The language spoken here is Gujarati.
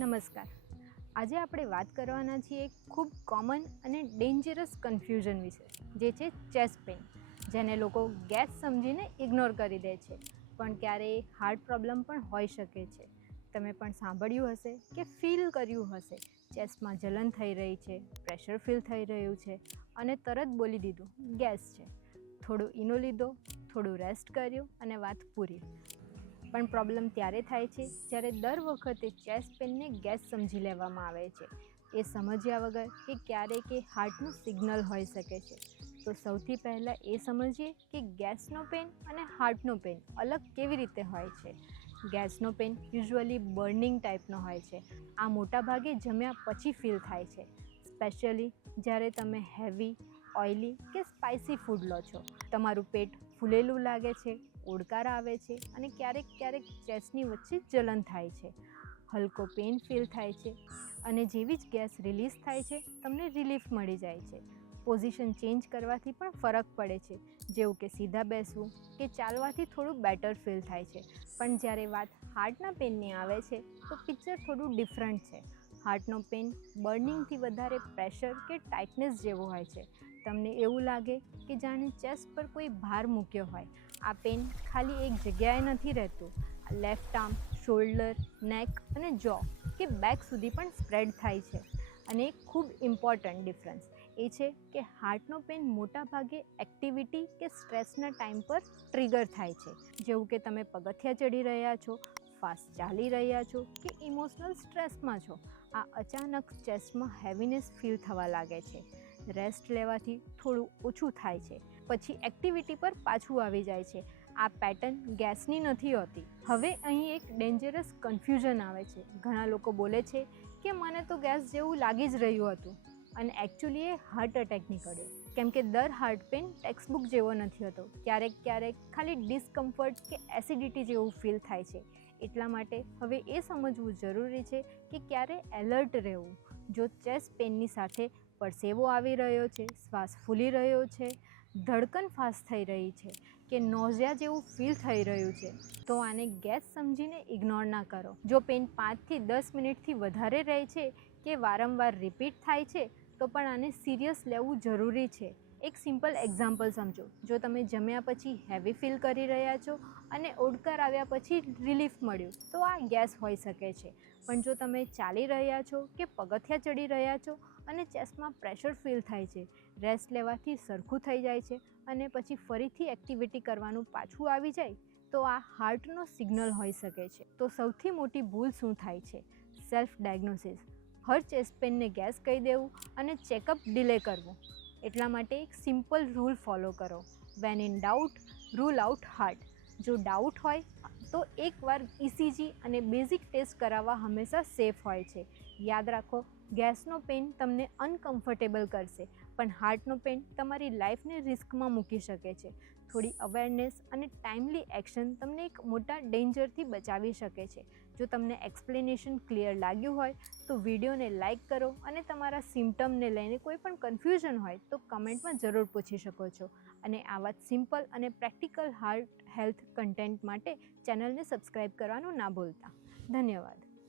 નમસ્કાર. આજે આપણે વાત કરવાના છીએ એક ખૂબ કોમન અને ડેન્જરસ કન્ફ્યુઝન વિશે, જે છે ચેસ્ટ પેઇન, જેને લોકો ગેસ સમજીને ઇગ્નોર કરી દે છે, પણ ક્યારેય હાર્ટ પ્રોબ્લેમ પણ હોઈ શકે છે. તમે પણ સાંભળ્યું હશે કે ફીલ કર્યું હશે, ચેસ્ટમાં જલન થઈ રહી છે, પ્રેશર ફીલ થઈ રહ્યું છે અને તરત બોલી દીધું ગેસ છે. થોડું ઇનો લીધો, થોડું રેસ્ટ કર્યું અને વાત પૂરી. પણ પ્રોબ્લેમ ત્યારે થાય છે જ્યારે દર વખતે ચેસ્ટ પેનને ગેસ સમજી લેવામાં આવે છે, એ સમજ્યા વગર કે ક્યારેક એ હાર્ટનું સિગ્નલ હોઈ શકે છે. તો સૌથી પહેલાં એ સમજીએ કે ગેસનો પેન અને હાર્ટનો પેન અલગ કેવી રીતે હોય છે. ગેસનો પેન યુઝ્યુઅલી બર્નિંગ ટાઈપનો હોય છે. આ મોટાભાગે જમ્યા પછી ફીલ થાય છે, સ્પેશિયલી જ્યારે તમે હેવી, ઓઇલી કે સ્પાઇસી ફૂડ લો છો. તમારું પેટ ફૂલેલું લાગે છે, ઓડકાર આવે છે અને ક્યારેક ચેસ્ટની વચ્ચે જલન થાય છે. હલકો પેઇન ફીલ થાય છે અને જેવી જ ગેસ રિલીઝ થાય છે, તમને રિલીફ મળી જાય છે. પોઝિશન ચેન્જ કરવાથી પણ ફરક પડે છે, જેવું કે સીધા બેસવું કે ચાલવાથી થોડું બેટર ફીલ થાય છે. પણ જ્યારે વાત હાર્ટના પેનની આવે છે તો પિક્ચર થોડું ડિફરન્ટ છે. હાર્ટનો પેન બર્નિંગથી વધારે પ્રેશર કે ટાઇટનેસ જેવો હોય છે. તમને એવું લાગે કે જાણે ચેસ્ટ પર કોઈ ભાર મૂક્યો હોય. આ પેન ખાલી એક જગ્યાએ નથી રહેતું. લેફ્ટ આર્મ, શોલ્ડર, નેક અને જો કે બેક સુધી પણ સ્પ્રેડ થાય છે. અને એક ખૂબ ઇમ્પોર્ટન્ટ ડિફરન્સ એ છે કે હાર્ટનો પેન મોટાભાગે એક્ટિવિટી કે સ્ટ્રેસના ટાઈમ પર ટ્રિગર થાય છે, જેવું કે તમે પગથિયાં ચડી રહ્યા છો, ફાસ્ટ ચાલી રહ્યા છો કે ઇમોશનલ સ્ટ્રેસમાં છો. આ અચાનક ચેસ્ટમાં હેવીનેસ ફીલ થવા લાગે છે. રેસ્ટ લેવાથી થોડું ઓછું થાય છે, પછી એક્ટિવિટી પર પાછું આવી જાય છે. આ પેટર્ન ગેસની નથી હોતી. હવે અહીં એક ડેન્જરસ કન્ફ્યુઝન આવે છે. ઘણા લોકો બોલે છે કે મને તો ગેસ જેવું લાગી જ રહ્યું હતું, અને એકચ્યુઅલી એ હાર્ટ એટેક નીકળ્યો. કેમ કે દર હાર્ટ પેન ટેક્સ્ટબુક જેવો નથી હોતો. ક્યારેક ખાલી ડિસ્કમ્ફર્ટ કે એસિડિટી જેવું ફીલ થાય છે. એટલા માટે હવે એ સમજવું જરૂરી છે કે ક્યારે એલર્ટ રહેવું. જો ચેસ્ટ પેનની સાથે પરસેવો આવી રહ્યો છે, શ્વાસ ફૂલી રહ્યો છે, ધડકન ફાસ્ટ થઈ રહી છે કે નોઝિયા જેવું ફીલ થઈ રહ્યું છે, તો આને ગેસ સમજીને ઇગ્નોર ના કરો. જો પેન 5થી 10 મિનિટથી વધારે રહે છે કે વારંવાર રિપીટ થાય છે, તો પણ આને સિરિયસ લેવું જરૂરી છે. એક સિમ્પલ એક્ઝામ્પલ સમજો. જો તમે જમ્યા પછી હેવી ફીલ કરી રહ્યા છો અને ઓડકાર આવ્યા પછી રિલીફ મળ્યું, તો આ ગેસ હોઈ શકે છે. પણ જો તમે ચાલી રહ્યા છો કે પગથિયાં ચડી રહ્યા છો અને ચેસ્ટમાં પ્રેશર ફીલ થાય છે, રેસ્ટ લેવાથી સરખું થઈ જાય છે અને પછી ફરીથી એક્ટિવિટી કરવાનું પાછું આવી જાય, તો આ હાર્ટનો સિગ્નલ હોઈ શકે છે. તો સૌથી મોટી ભૂલ શું થાય છે? Self diagnosis. હર ચેસ્ટ પેનને ગેસ કહી દેવું અને ચેકઅપ ડિલે કરવું. એટલા માટે એક સિમ્પલ રૂલ ફોલો કરો. When in doubt, rule out heart. જો ડાઉટ હોય તો એકવાર ઇસીજી અને બેઝિક ટેસ્ટ કરાવવા હંમેશા સેફ હોય છે. યાદ રાખો, ગેસનો પેન તમને અનકમ્ફર્ટેબલ કરશે, પણ હાર્ટનો પેન તમારી લાઈફને રિસ્કમાં મૂકી શકે છે. થોડી અવેરનેસ અને ટાઈમલી એક્શન તમને એક મોટા ડેન્જરથી બચાવી શકે છે. જો તમને એક્સપ્લેનેશન ક્લિયર લાગ્યું હોય તો વિડીયોને લાઇક કરો, અને તમારા સિમ્ટમને લઈને કોઈ પણ કન્ફ્યુઝન હોય તો કમેન્ટમાં જરૂર પૂછી શકો છો. અને આવા જ સિમ્પલ અને પ્રેક્ટિકલ હાર્ટ હેલ્થ કન્ટેન્ટ માટે ચેનલને સબસ્ક્રાઈબ કરવાનું ના ભૂલતા. ધન્યવાદ.